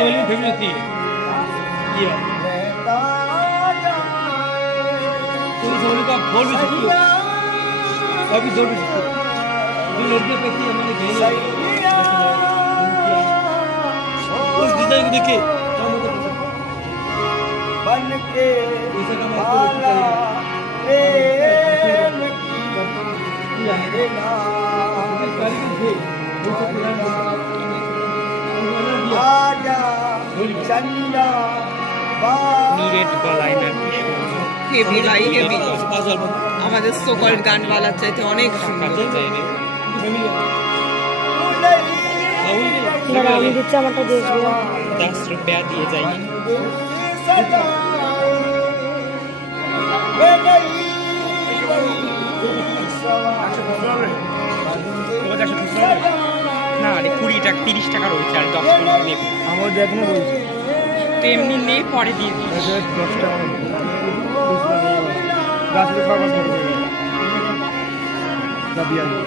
family थी ये सोनी का बोल भी सकती हो अभी जोड़ भी सकती हो जो लड़के पैसे हमारे घेरे उस डिजाइन को देखे बन के माला प्रेम की आजा चंदा नीरेट गलाइनार हेवी लाई हेवी আমাদের সোকল গান वाला চাইতে অনেক সুন্দর আমি দিচ্ছি আমারটা দিয়ে দিও 10 रुपया দিয়ে যাই না আরে 20 টাকা 30 টাকা রয়েছে আর 10 টাকা নেব আমার দেখনো রয়েছে তো এমনি নেই পরে দিয়ে দিই 10 টাকা 10 টাকা